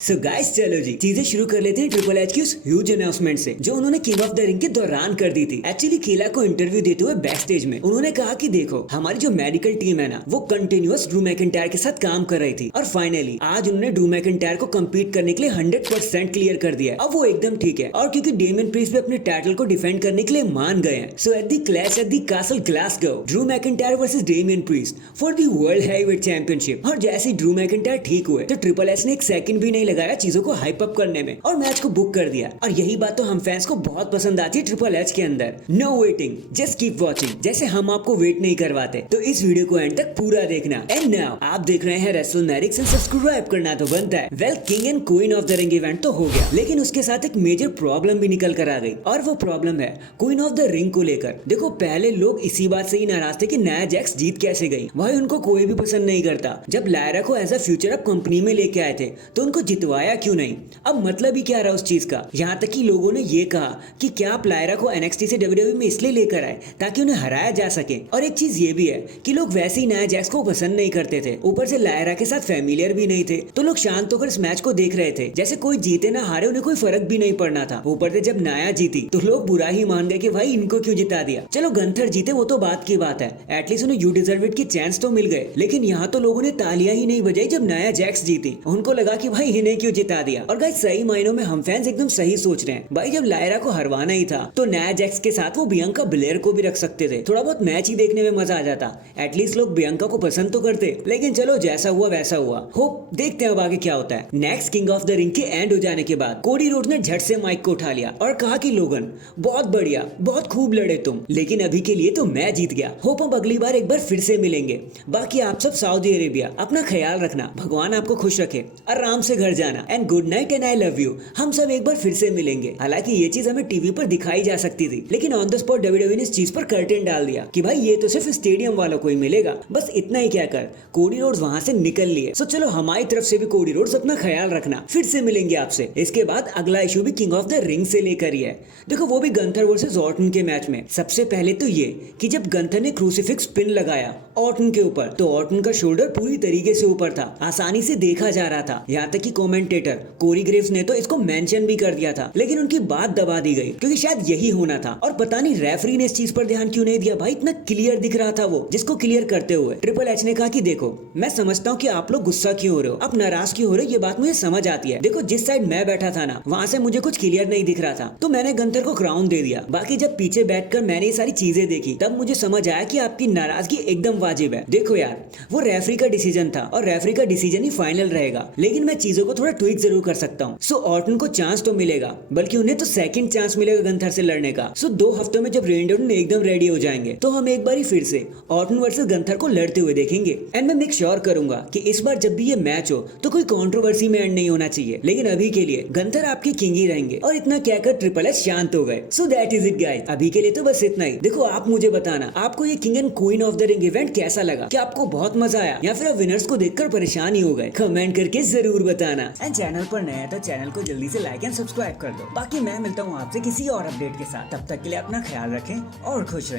So guys चलो जी चीजें शुरू कर लेते हैं ट्रिपल एच की उस ह्यूज अनाउंसमेंट से जो उन्होंने किंग ऑफ द रिंग के दौरान कर दी थी। एक्चुअली केला को इंटरव्यू देते हुए बैक स्टेज में उन्होंने कहा कि देखो हमारी जो मेडिकल टीम है ना वो कंटिन्यूअस ड्रू मैकिंटायर के साथ काम कर रही थी और फाइनली आज उन्होंने ड्रू मैकिंटायर को कम्पीट करने के लिए 100% क्लियर कर दिया है। अब वो एकदम ठीक है और क्योंकि डेमियन प्रीस्ट भी अपने टाइटल को डिफेंड करने के लिए मान गए हैं। So at the Clash at the Castle Glasgow Drew McIntyre versus Damian Priest for the world heavyweight championship. और जैसे ड्रू मैकिंटायर ठीक हुए तो ट्रिपल एच ने एक सेकंड भी नहीं लगाया चीजों को हाइप अप करने में और मैच को बुक कर दिया। और यही बात तो हम फैंस को बहुत पसंद आती है ट्रिपल एच के अंदर। No waiting just keep watching, जैसे हम आपको वेट नहीं करवाते। तो इस वीडियो को एंड तक पूरा देखना। एंड नाउ आप देख रहे हैं रेसलमैनिक्स एंड सब्सक्राइब करना तो बनता है। Well king and queen of the ring event तो हो गया, लेकिन उसके साथ एक मेजर प्रॉब्लम भी निकल कर आ गई और वो प्रॉब्लम है क्वीन ऑफ द रिंग को लेकर। देखो पहले लोग इसी बात से ही नाराज थे कि नाया जैक्स जीत कैसे गई, भाई उनको कोई भी पसंद नहीं करता। जब लायरा को as a future up company में लेके आए थे तो उनको जितवाया क्यों नहीं। अब मतलब ही क्या रहा उस चीज का। यहाँ तक कि लोगों ने ये कहा कि क्या आप लायरा को एनएक्सटी से डब्ल्यूडब्ल्यूई में इसलिए लेकर आए ताकि उन्हें हराया जा सके। और एक चीज ये भी है कि लोग वैसे ही नाया जैक्स को पसंद नहीं करते थे, ऊपर से लायरा के साथ फैमिलियर भी नहीं थे, तो लोग शांत होकर इस मैच को देख रहे थे जैसे कोई जीते ना हारे उन्हें कोई फर्क भी नहीं पड़ना था। ऊपर से जब नाया जीती तो लोग बुरा ही मान गए कि भाई इनको क्यों जिता दिया। चलो गंथर जीते वो तो बात की बात है, एटलीस्ट उन्हें यू डिजर्व इट की चांस तो मिल गए। लेकिन यहाँ तो लोगों ने तालियां ही नहीं बजाई जब नाया जैक्स जीती। उनको लगा कि भाई इन्हें क्यों जिता दिया। और गाइस सही मायनों में हम फैंस एकदम सही सोच रहे हैं। भाई जब लायरा को हरवाना ही था तो नाया जैक्स के साथ वो बियंका बिलेयर को भी रख सकते थे, थोड़ा बहुत मैच ही देखने में मजा आ जाता। एटलीस्ट लोग बियंका को पसंद तो करते। लेकिन चलो जैसा हुआ वैसा हुआ। होप देखते हैं अब आगे क्या होता है। Next king of the ring के एंड हो जाने के बाद कोडी रोड्स ने झट से माइक को उठा लिया और कहा कि लोगन बहुत बढ़िया, बहुत खूब लड़े तुम, लेकिन अभी के लिए तो मैं जीत गया। होप अब अगली बार एक बार फिर से मिलेंगे। बाकी आप सब सऊदी अरेबिया अपना ख्याल रखना, भगवान आपको खुश रखे, आराम से घर जाना and good night and I love you. हम सब एक बार फिर से मिलेंगे। हालांकि ये चीज हमें टीवी पर दिखाई जा सकती थी, लेकिन ऑन द स्पॉट डब्ल्यूडब्ल्यूई ने इस चीज पर कर्टेन डाल दिया कि भाई ये तो सिर्फ स्टेडियम वालों को ही मिलेगा। बस इतना ही कहकर कोडी रोड्स वहां से निकल लिए। सो चलो हमारी तरफ से भी कोडी रोड्स अपना ख्याल रखना, फिर से मिलेंगे आपसे। इसके बाद अगला इशू भी किंग ऑफ द रिंग से लेकर ही है। देखो वो भी गंथर वर्सेस ऑर्टन के मैच में। सबसे पहले तो ये कि जब गंथर ने क्रूसीफिक्स पिन लगाया ऑर्टन के ऊपर तो ऑर्टन का शोल्डर पूरी तरीके से ऊपर था, आसानी से देखा जा रहा था। यहाँ तक कि कमेंटेटर कोरी ग्रेव्स ने तो इसको मेंशन भी कर दिया था, लेकिन उनकी बात दबा दी गई क्योंकि शायद यही होना था। और पता नहीं रेफरी ने इस चीज पर ध्यान क्यों नहीं दिया। भाई इतना क्लियर दिख रहा था वो, जिसको क्लियर करते हुए ट्रिपल एच ने कहा कि देखो मैं समझता हूँ कि आप लोग गुस्सा क्यों हो रहे हो, आप नाराज क्यों हो रहे हो, ये बात मुझे समझ आती है। देखो जिस साइड मैं बैठा था ना वहां से मुझे कुछ क्लियर नहीं दिख रहा था तो मैंने गंथर को क्राउन दे दिया। बाकी जब पीछे बैठकर मैंने ये सारी चीजें देखी तब मुझे समझ आया कि आपकी नाराजगी एकदम वाजिब है। देखो यार वो रेफरी का डिसीजन था और रेफरी का डिसीजन ही फाइनल रहेगा, लेकिन मैं चीजों को थोड़ा ट्विक जरूर कर सकता हूँ। सो ऑर्टन को चांस तो मिलेगा, बल्कि उन्हें तो सेकंड चांस मिलेगा गंथर से लड़ने का। सो 2 हफ्तों में जब रेंडी ऑर्टन एकदम रेडी हो जाएंगे तो हम एक बार फिर से ऑर्टन वर्सेस गंथर को लड़ते हुए देखेंगे। एंड मैं मेक श्योर करूंगा कि इस बार जब भी ये मैच हो तो कोई कंट्रोवर्सी में एंड नहीं होना चाहिए। लेकिन अभी के लिए गंथर आपके किंग ही रहेंगे। और इतना कहकर ट्रिपल एच शांत हो गए। So that is it guys, अभी के लिए तो बस इतना ही। देखो आप मुझे बताना आपको ये king and queen of the ring event कैसा लगा, क्या आपको बहुत मजा आया या फिर आप विनर्स को देखकर परेशान ही हो गए। कमेंट करके जरूर बताना। एंड चैनल पर नया है तो चैनल को जल्दी से लाइक एंड सब्सक्राइब कर दो। बाकी मैं मिलता हूँ आपसे किसी और अपडेट के साथ, तब तक के लिए अपना ख्याल रखें और खुश रहें।